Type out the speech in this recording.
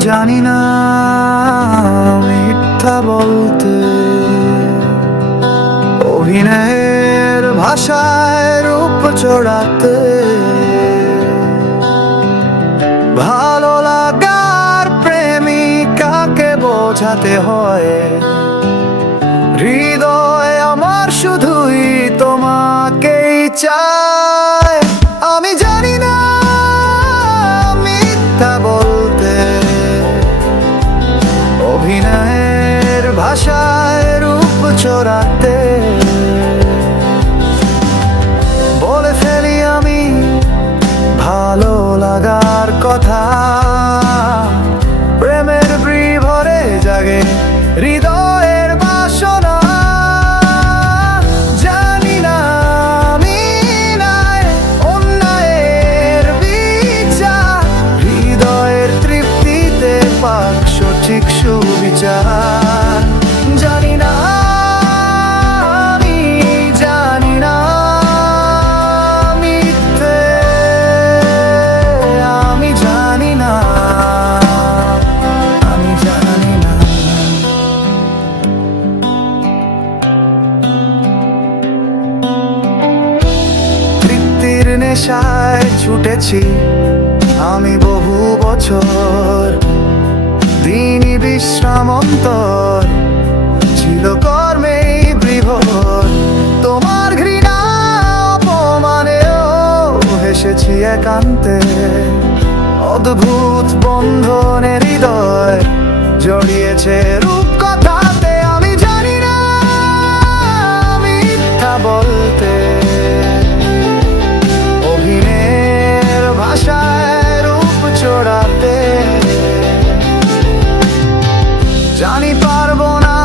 জানি না মিথ্যা বলতে। অভিনয়ের ভাষায় রূপ চড়াতে। ভালো লাগার প্রেমিকাকে বোঝাতে হয়। হৃদয় আমার শুধুই তোমাকেই চায়। ভাষায় রূপ চড়াতে। বলে ফেলি আমি, ভালো লাগার কথা। প্রেমের ভরে জাগে হৃদয়ের বাসনা। জানি না আমি নাই অন্যায়ের বিচার। হৃদয়ের তৃপ্তিতে পাক সঠিক সুবিচার। নেশায় ছুটেছি আমি বহু বছর। দিনই বিশ্রাম অন্তর, ছিল কর্মেই বিভোর। তোমার ঘৃণা, অপমানেও হেসেছি একান্তে। অদ্ভুত বন্ধনের হৃদয় জড়িয়েছে রূপ bon âme.